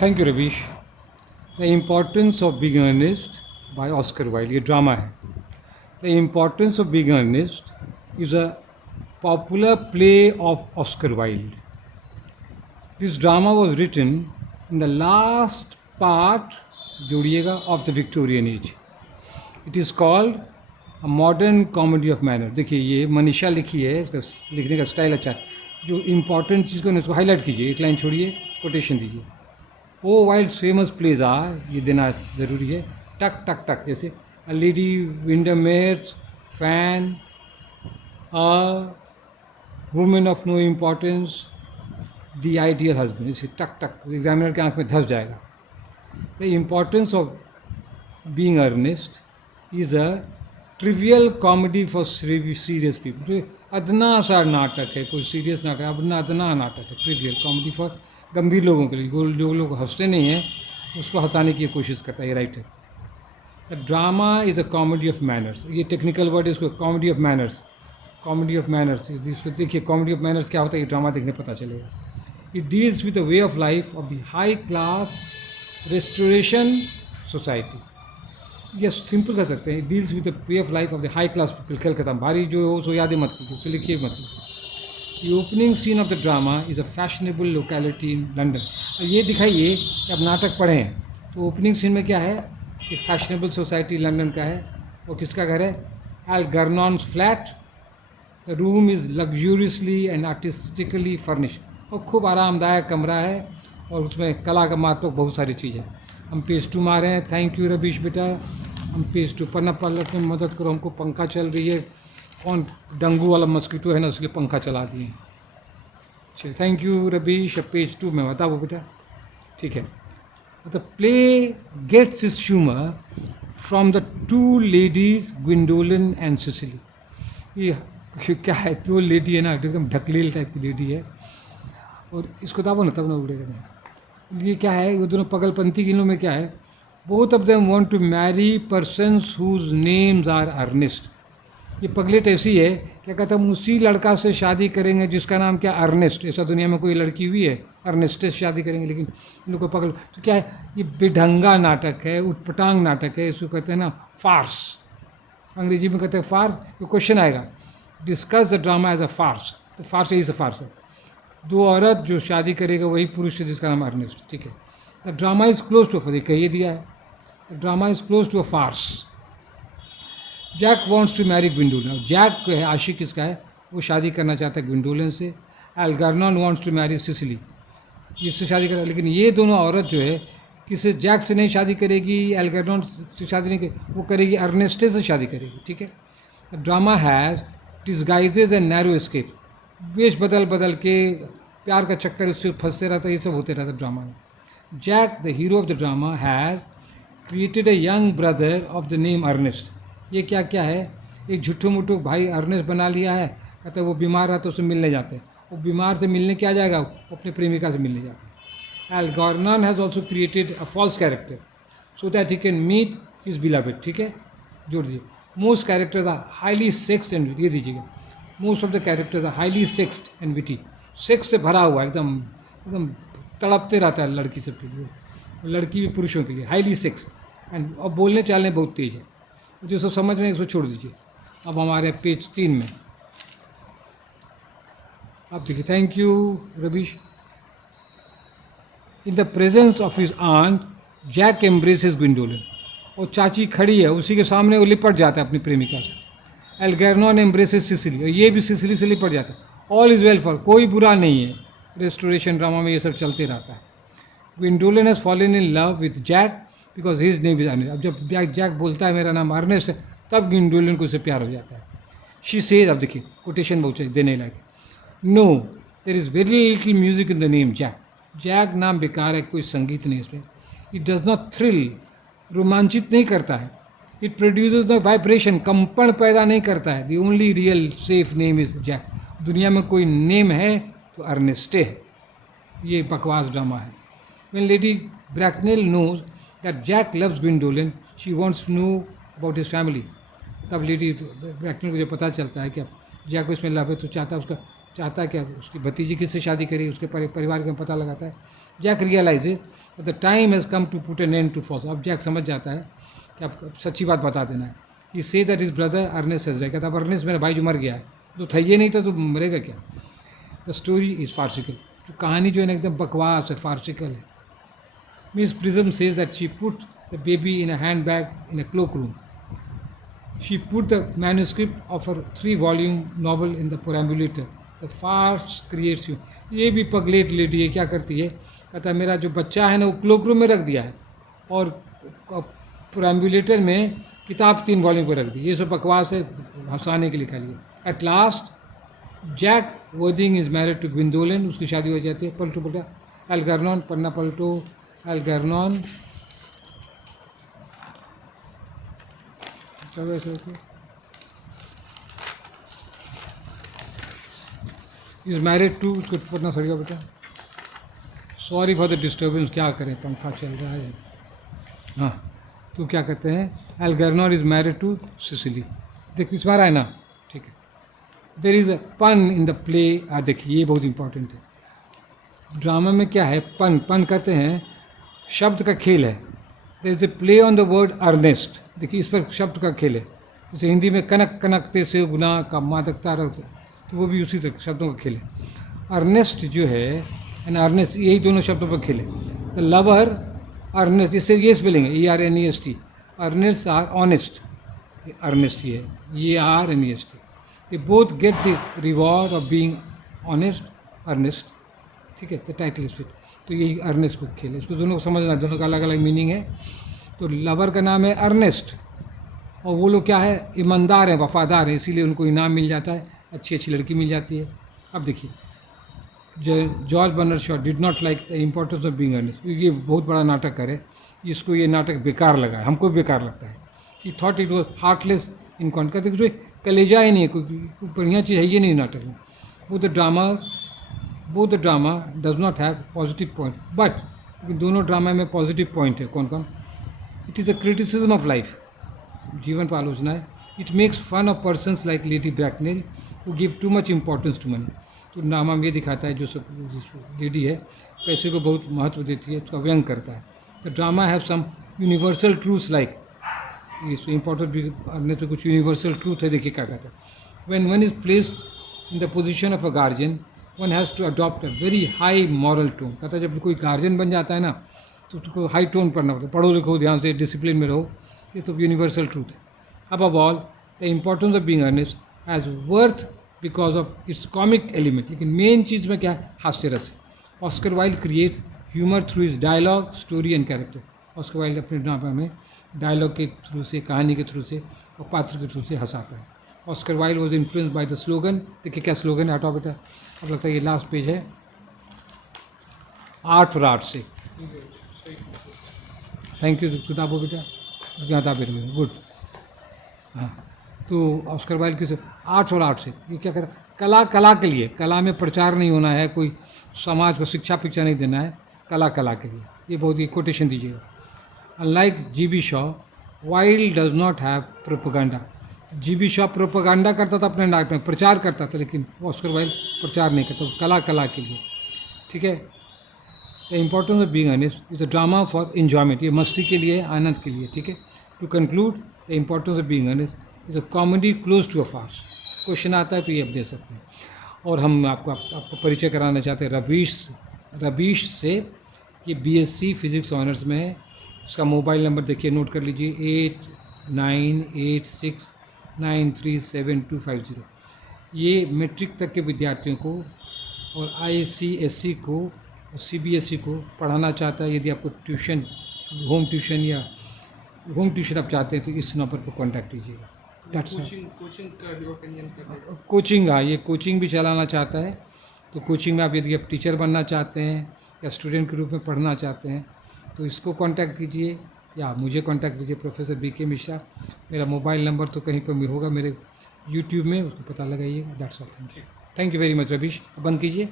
Thank you Ravish. The importance of being Earnest by Oscar Wilde, ये drama है। The importance of being Earnest is a popular play of Oscar Wilde. This drama was written in the last part, जोड़िएगा, of the Victorian age. It is called a modern comedy of manner. देखिए, ये मनीषा लिखी है, इसका लिखने का style अच्छा है. जो इम्पॉर्टेंट चीज़ को ना, उसको हाईलाइट कीजिए, एक लाइन छोड़िए, कोटेशन दीजिए. O Wilde's famous plays are, ये देना ज़रूरी है. टक टक टक, जैसे a Lady Windermere's fan, a woman of no importance, the ideal husband. इसे टक टक एग्जामिनर के आंख में धस जाएगा. The importance of being Earnest is a trivial comedy for serious people. अदना सा नाटक है, कोई सीरियस नाटक, अदना नाटक है. ट्रिवियल कॉमेडी फॉर गंभीर लोगों के लिए, जो लोग हंसते नहीं हैं उसको हंसाने की कोशिश करता है. ये राइट है. The drama is a comedy of manners. ये टेक्निकल वर्ड है, इसको comedy of manners. Comedy of manners, इसको देखिए, कॉमेडी ऑफ मैनर्स क्या होता है, ये ड्रामा देखने पता चलेगा. It deals with the way of life of the high class restoration society. ये सिंपल कर सकते हैं, it deals with the way of life of the high class people. खेल खत्म, भारी जो हो उसको यादें मत कीजिए, उसे लिखिए मत कीजिए. The opening scene of the drama is a fashionable locality in London. ये दिखाइए कि आप नाटक पढ़े हैं, तो ओपनिंग सीन में क्या है, एक फैशनेबल सोसाइटी लंदन का है. वो किसका घर है? Algernon's flat. The room is luxuriously and artistically furnished. और खूब आरामदायक कमरा है, और उसमें कला का मात्मक बहुत सारी चीज़ है. हम पेज 2 में आ रहे हैं. थैंक यू रवीश बेटा. हम पेज 2 पन्ना पलट में मदद करो, हमको पंखा चल रही है. कौन डेंगू वाला मस्कीटो है ना, उसके पंखा चला दिए. चलिए, थैंक यू रबीश. पेज 2 में बताओ बेटा. ठीक है. The play gets is humour from the two ladies Gwendolen and Cecily. ये क्या है, 2 लेडी है ना, एकदम ढकलील टाइप की लेडी है. और इसको दाबो ना, तब ना उड़ेगा. ये क्या है, ये दोनों पगलपंथी गिनों में क्या है. Both of them want to marry persons whose names are Ernest. ये पगलेट ऐसी है, क्या कहते हैं, हम उसी लड़का से शादी करेंगे जिसका नाम क्या, अर्नेस्ट. ऐसा दुनिया में कोई लड़की हुई है, अर्नेस्टे से शादी करेंगे. लेकिन इन लोग को पगल, तो क्या है, ये बेढंगा नाटक है, उटपटांग नाटक है. इसको कहते हैं ना फार्स. अंग्रेजी में कहते हैं फार्स. ये क्वेश्चन आएगा, discuss the drama as a farce. तो फार्स इज अ फार्स है. 2 औरत जो शादी करेगा वही पुरुष है जिसका नाम अर्नेस्ट. ठीक है. The drama is close to, कहिए दिया है, the drama is close to a farce. Jack wants to marry Gwendolen. Jack है आशिक किसका है, वो शादी करना चाहता है ग्विंडोलिन से. एल्गर्नॉन वॉन्ट्स टू मैरी सिसिली, इससे शादी कर. लेकिन ये दोनों औरत जो है, किसी जैक से नहीं शादी करेगी, एल्गर्नॉन से शादी नहीं करेगी, वो करेगी अर्नेस्टे से शादी करेगी. ठीक है. The drama has disguises and narrow escape. वेश बदल बदल के प्यार का चक्कर उससे फंसते रहता है. ये सब होते रहता है ड्रामा में. Jack the hero of the drama has created a young brother of the name Ernest. ये क्या क्या है, एक झूठो मुठो भाई अर्नेस्ट बना लिया है. कहते हैं वो बीमार रहता है, उससे मिलने जाते हैं. वो बीमार से मिलने क्या जाएगा, वो अपने प्रेमिका से मिलने जाता है. Algernon has also created a false character so that he can meet his beloved. ठीक है, जोड़ दीजिए. Most characters are highly sexed and witty. ये दीजिएगा, most of the characters are highly sexed and witty. Sex से भरा हुआ, एकदम एकदम तड़पते रहता है लड़की सबके लिए, लड़की भी पुरुषों के लिए. हाईली सेक्स्ड एंड, और बोलने चालने बहुत तेज है. जो सब समझ में, इसको छोड़ दीजिए. अब हमारे पेज 3 में आप देखिए. Thank you Ravish. In the presence of his aunt Jack embraces Gwendolen. और चाची खड़ी है, उसी के सामने वो लिपट जाता है अपनी प्रेमिका से. एल्गर्नॉन एम्ब्रेसेस सिसिली, और ये भी सिसिली से लिपट जाता है. ऑल इज़ वेल फॉर, कोई बुरा नहीं है. रेस्टोरेशन ड्रामा में ये सब चलते रहता है. Gwendolen has fallen in love with Jack because his name is Earnest. अब जब जैक बोलता है मेरा नाम अर्नेस्ट है, तब ग्विंडोलिन को उससे प्यार हो जाता है. शी सेज, अब देखिए कोटेशन बहुत चाहिए देने लायक. No, there is very little music in the name Jack. Jack नाम बेकार है, कोई संगीत नहीं इसमें. इट डज नॉट थ्रिल, रोमांचित नहीं करता है. इट प्रोड्यूसेस द वाइब्रेशन, कंपन पैदा नहीं करता है. The only real safe name is Jack. दुनिया में कोई नेम है तो अर्नेस्टे है. ये बकवास ड्रामा है. When Lady Bracknell knows that Jack loves Gwendolyn, she wants to know about his family. तब लेडी ब्रैकनेल को जब पता चलता है कि जैक को इसमें लव है, तो चाहता है कि उसकी भतीजी किससे शादी करी, उसके परिवार का पता लगाता है. Jack realises the time has come to put an end to false. अब जैक समझ जाता है कि अब सच्ची बात बता देना है। He said that is brother Earnest has died, कहता अब अर्नेस्ट मेरा भाई जो मर गया है, तो था ये नहीं था तो मरेगा क्या। द स्टोरी इज़ फार्सिकल, तो कहानी जो है ना एकदम बकवास है, फार्सिकल है। Miss Prism says that she put the baby in a handbag in a cloakroom. She put the manuscript of her 3-volume novel in the perambulator. The farce creates you. ये भी Pagglait lady है, क्या करती है, कहता है मेरा जो बच्चा है ना वो क्लोक रूम में रख दिया है और परम्बुलेटर में किताब 3 वॉल्यूम पर रख दी। ये सब बकवास है, हंसाने के लिए खाली है। At last Jack Worthing is married to Gwendolen, उसकी शादी हो जाती है। पलटो पलटा एल्गर्नॉन, पन्ना पलटो एल्गर्नॉन, इज मैरिड टू, उसको पढ़ना सड़ेगा बेटा, सॉरी फॉर द डिस्टर्बेंस, क्या करें पंखा चल रहा है। हाँ, तो क्या कहते हैं, एल्गर्नॉन इज मैरिड टू सिसिली। देख इस बार है ना, ठीक है। देर इज़ अ पन इन द प्ले, देखिए ये बहुत इंपॉर्टेंट है। ड्रामा में क्या है, पन, पन कहते हैं शब्द का खेल है। There is a play on the word Earnest, देखिए इस पर शब्द का खेल है। जैसे हिंदी में कनक कनकते से गुना का मादकता रखते, तो वो भी उसी तरह शब्दों का खेल है। अर्नेस्ट जो है एंड अर्नेस्ट, यही दोनों शब्दों पर खेल है। द लवर अर्नेस्ट, इससे ये स्पेलिंग है ERNEST, Earnest or honest, Earnest ये RNEST, they both get the reward of being honest, Earnest, ठीक है। द टाइटल इज फिट, तो यही अर्नेस्ट को खेल है। इसको दोनों को समझना, दोनों का अलग अलग मीनिंग है। तो लवर का नाम है अर्नेस्ट और वो लोग क्या है, ईमानदार हैं, वफादार हैं, इसीलिए उनको इनाम मिल जाता है, अच्छी अच्छी लड़की मिल जाती है। अब देखिए, George Bernard Shaw did not like the importance of being Earnest, ये बहुत बड़ा नाटक करे, इसको ये नाटक बेकार लगा है, हमको बेकार लगता है। He thought it was heartless in कहते कि कलेजा ही नहीं है, कोई बढ़िया चीज़ है ये नहीं नाटक में। Both the drama does not have positive point, but दोनों ड्रामा में पॉजिटिव पॉइंट है। कौन कौन? It is a criticism of life, जीवन पर आलोचना है। It makes fun of persons like Lady Bracknell who give too much importance to money. तो ड्रामा में ये दिखाता है जो सब लेडी है पैसे को बहुत महत्व देती है, उसका व्यंग करता है। The drama have some universal truths like, इसमें इंपॉर्टेंट भी अपने तो कुछ यूनिवर्सल ट्रूथ है। देखिए क्या कहता है, when one is placed in the position of a guardian one has to adopt a very high moral tone. कहता है जब कोई गार्जियन बन जाता है ना तो तुमको हाई टोन पढ़ना पड़ता है, पढ़ो लिखो ध्यान से, डिसिप्लिन में रहो, ये तो यूनिवर्सल ट्रूथ है। Above all the importance of being Earnest has worth because of its comic element, लेकिन मेन चीज़ में क्या है, हास्य रस है। Oscar Wilde creates humour through is dialogue, story and character. Oscar Wilde अपने ड्रामा में डायलॉग के थ्रू से, कहानी के थ्रू से और पात्र के थ्रू से हंसाता है। Oscar wild was influenced by the slogan, देखिए क्या स्लोगन है, हटाओ बेटा, अब लगता है ये लास्ट पेज है, आर्ट फॉर आर्ट से। थैंक यू, किताबों बेटा, किताबें गुड। हाँ, तो ऑस्कर वाइल्ड किस आर्ट फॉर आर्ट से, ये क्या कर, कला कला के लिए, कला में प्रचार नहीं होना है, कोई समाज को शिक्षा पिक्षा नहीं देना है, कला कला के लिए। ये बहुत ही कोटेशन दीजिएगा। Unlike GB Shaw, wild does not have propaganda. GB Shaw propaganda करता था अपने नाटक में, प्रचार करता था, लेकिन ऑस्कर वाइल्ड प्रचार नहीं करता, कला कला के लिए, ठीक है। The importance of being Earnest is a drama for enjoyment, ये मस्ती के लिए, आनंद के लिए, ठीक है। To conclude, the importance of being Earnest is a comedy close to a farce. Question आता है तो ये आप दे सकते हैं। और हम आपको परिचय कराना चाहते हैं रबीश से, ये BSc फिज़िक्स ऑनर्स में है। उसका मोबाइल नंबर देखिए, नोट कर लीजिए, 8986937250। ये मैट्रिक तक के विद्यार्थियों को और ISC SC को और CBSE को पढ़ाना चाहता है। यदि आपको ट्यूशन, होम ट्यूशन आप चाहते हैं तो इस नंबर पर कॉन्टैक्ट कीजिएगा। कोचिंग, हाँ, ये कोचिंग भी चलाना चाहता है। तो कोचिंग में आप यदि आप टीचर बनना चाहते हैं या स्टूडेंट के रूप में पढ़ना चाहते हैं तो इसको कांटेक्ट कीजिए या मुझे कांटेक्ट कीजिए, प्रोफेसर BK मिश्रा। मेरा मोबाइल नंबर तो कहीं पर भी होगा मेरे YouTube में, उसको पता लगाइए। That's all, thank you very much रबीश, बंद कीजिए।